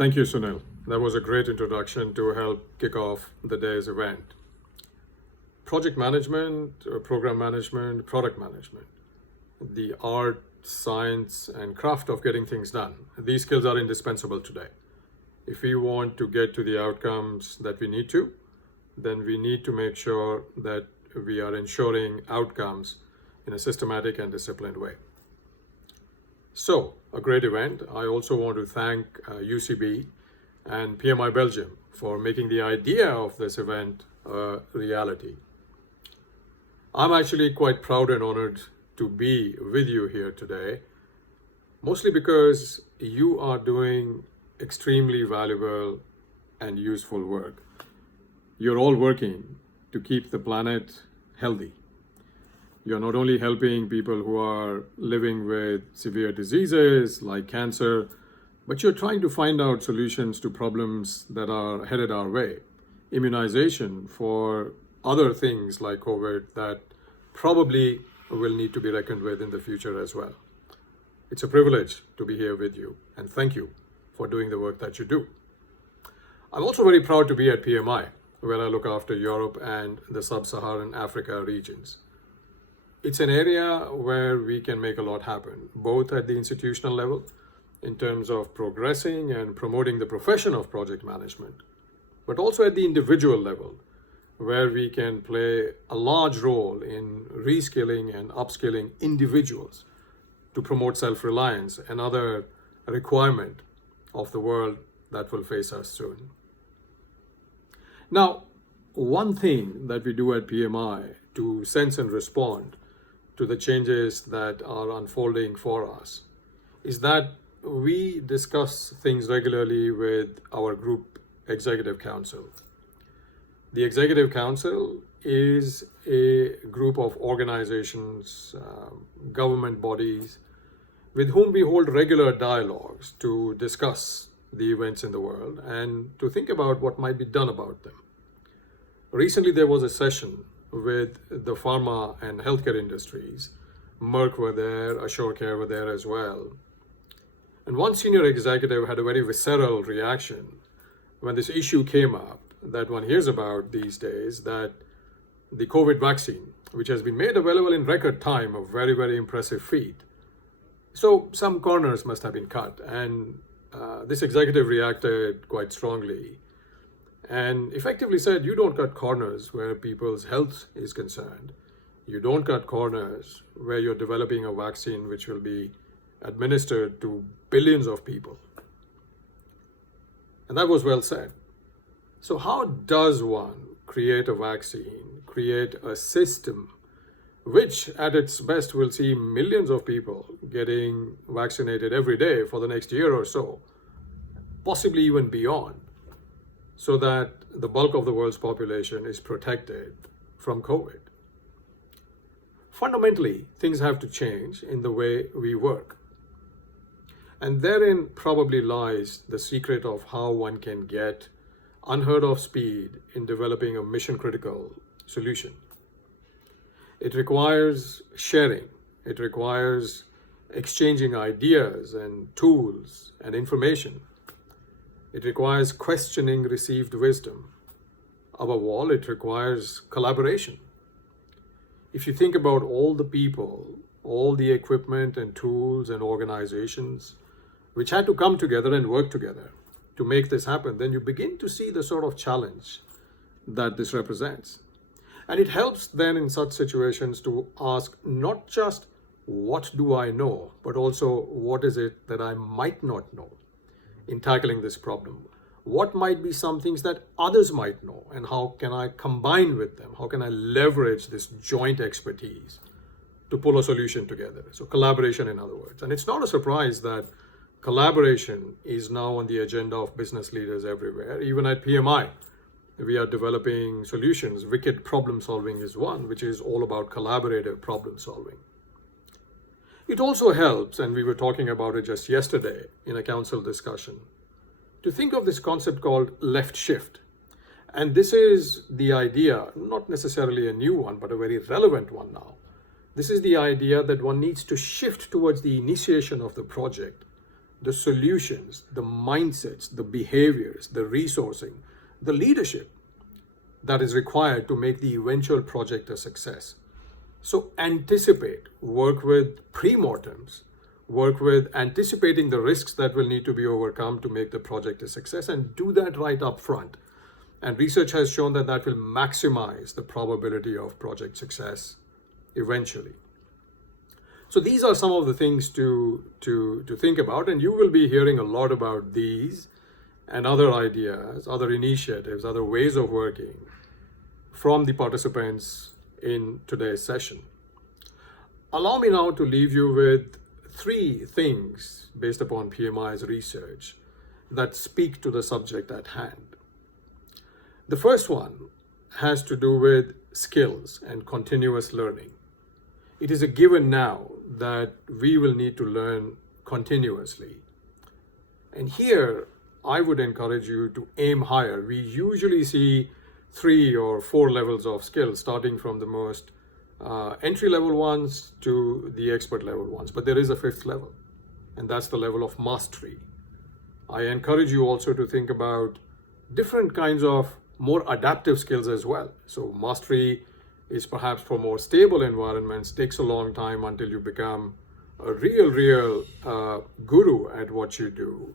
Thank you, Sunil. That was a great introduction to help kick off the day's event. Project management, program management, product management, the art, science, and craft of getting things done. These skills are indispensable today. If we want to get to the outcomes that we need to, then we need to make sure that we are ensuring outcomes in a systematic and disciplined way. So, a great event. I also want to thank UCB and PMI Belgium for making the idea of this event a reality. I'm actually quite proud and honored to be with you here today, mostly because you are doing extremely valuable and useful work. You're all working to keep the planet healthy. You're not only helping people who are living with severe diseases like cancer, but you're trying to find out solutions to problems that are headed our way. Immunization for other things like COVID that probably will need to be reckoned with in the future as well. It's a privilege to be here with you, and thank you for doing the work that you do. I'm also very proud to be at PMI, where I look after Europe and the Sub-Saharan Africa regions. It's an area where we can make a lot happen, both at the institutional level, in terms of progressing and promoting the profession of project management, but also at the individual level, where we can play a large role in reskilling and upskilling individuals to promote self-reliance, another requirement of the world that will face us soon. Now, one thing that we do at PMI to sense and respond to the changes that are unfolding for us is that we discuss things regularly with our group executive council. The executive council is a group of organizations, government bodies, with whom we hold regular dialogues to discuss the events in the world and to think about what might be done about them. Recently, there was a session with the pharma and healthcare industries. Merck were there, AssureCare were there as well. And one senior executive had a very visceral reaction when this issue came up that one hears about these days, that the COVID vaccine, which has been made available in record time, a very, very impressive feat. So some corners must have been cut, and this executive reacted quite strongly and effectively said, you don't cut corners where people's health is concerned. You don't cut corners where you're developing a vaccine which will be administered to billions of people. And that was well said. So how does one create a vaccine, create a system which at its best will see millions of people getting vaccinated every day for the next year or so, possibly even beyond, so that the bulk of the world's population is protected from COVID? Fundamentally, things have to change in the way we work. And therein probably lies the secret of how one can get unheard of speed in developing a mission-critical solution. It requires sharing. It requires exchanging ideas and tools and information. It requires questioning received wisdom. Above all, it requires collaboration. If you think about all the people, all the equipment and tools and organizations which had to come together and work together to make this happen, then you begin to see the sort of challenge that this represents. And it helps then in such situations to ask not just what do I know, but also what is it that I might not know in tackling this problem. What might be some things that others might know, and how can I combine with them? How can I leverage this joint expertise to pull a solution together? So collaboration, in other words. And it's not a surprise that collaboration is now on the agenda of business leaders everywhere. Even at PMI, we are developing solutions. Wicked problem solving is one, which is all about collaborative problem solving. It also helps, and we were talking about it just yesterday in a council discussion, to think of this concept called left shift. And this is the idea, not necessarily a new one, but a very relevant one now. This is the idea that one needs to shift towards the initiation of the project the solutions, the mindsets, the behaviors, the resourcing, the leadership that is required to make the eventual project a success. So anticipate, work with pre-mortems, work with anticipating the risks that will need to be overcome to make the project a success, and do that right up front. And research has shown that that will maximize the probability of project success eventually. So these are some of the things to think about, and you will be hearing a lot about these and other ideas, other initiatives, other ways of working from the participants in today's session. Allow me now to leave you with 3 things based upon PMI's research that speak to the subject at hand. The first one has to do with skills and continuous learning. It is a given now that we will need to learn continuously. And here, I would encourage you to aim higher. We usually see 3 or 4 levels of skills, starting from the most entry-level ones to the expert-level ones. But there is a 5th level, and that's the level of mastery. I encourage you also to think about different kinds of more adaptive skills as well. So mastery is perhaps for more stable environments, takes a long time until you become a real guru at what you do,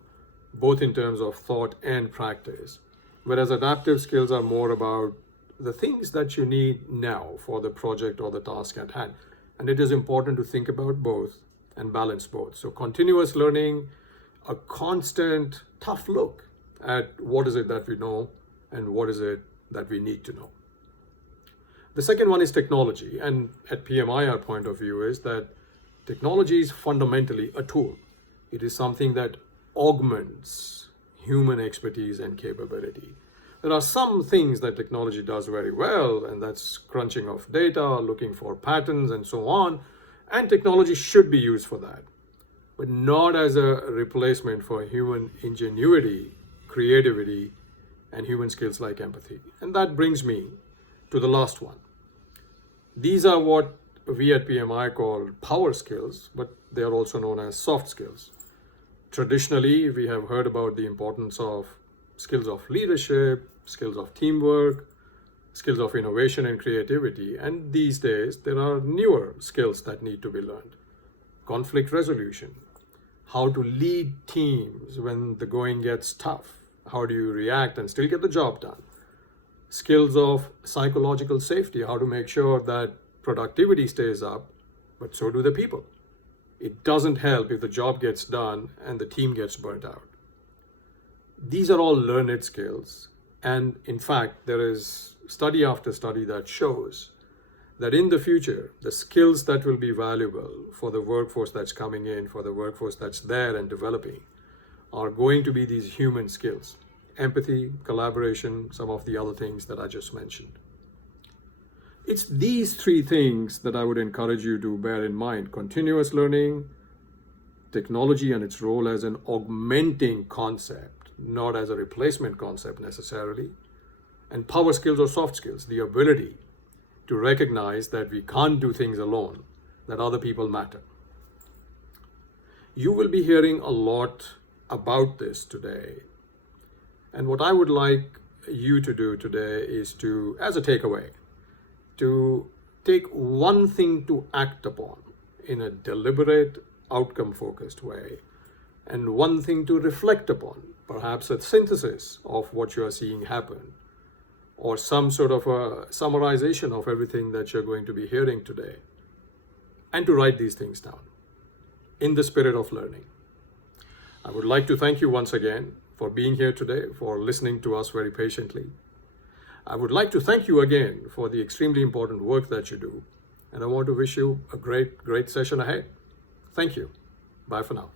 both in terms of thought and practice. Whereas adaptive skills are more about the things that you need now for the project or the task at hand. And it is important to think about both and balance both. So continuous learning, a constant tough look at what is it that we know and what is it that we need to know. The second one is technology. And at PMI, our point of view is that technology is fundamentally a tool. It is something that augments human expertise and capability. There are some things that technology does very well, and that's crunching of data, looking for patterns, and so on. And technology should be used for that, but not as a replacement for human ingenuity, creativity, and human skills like empathy. And that brings me to the last one. These are what we at PMI call power skills, but they are also known as soft skills. Traditionally, we have heard about the importance of skills of leadership, skills of teamwork, skills of innovation and creativity. And these days, there are newer skills that need to be learned. Conflict resolution, how to lead teams when the going gets tough. How do you react and still get the job done? Skills of psychological safety, how to make sure that productivity stays up, but so do the people. It doesn't help if the job gets done and the team gets burnt out. These are all learned skills. And in fact, there is study after study that shows that in the future, the skills that will be valuable for the workforce that's coming in, for the workforce that's there and developing, are going to be these human skills. Empathy, collaboration, some of the other things that I just mentioned. It's these 3 things that I would encourage you to bear in mind: continuous learning, technology and its role as an augmenting concept, not as a replacement concept necessarily, and power skills or soft skills, the ability to recognize that we can't do things alone, that other people matter. You will be hearing a lot about this today. And what I would like you to do today is to, as a takeaway, to take one thing to act upon in a deliberate, outcome-focused way, and one thing to reflect upon, perhaps a synthesis of what you are seeing happen, or some sort of a summarization of everything that you're going to be hearing today, and to write these things down in the spirit of learning. I would like to thank you once again for being here today, for listening to us very patiently. I would like to thank you again for the extremely important work that you do, and I want to wish you a great session ahead. Thank you. Bye for now.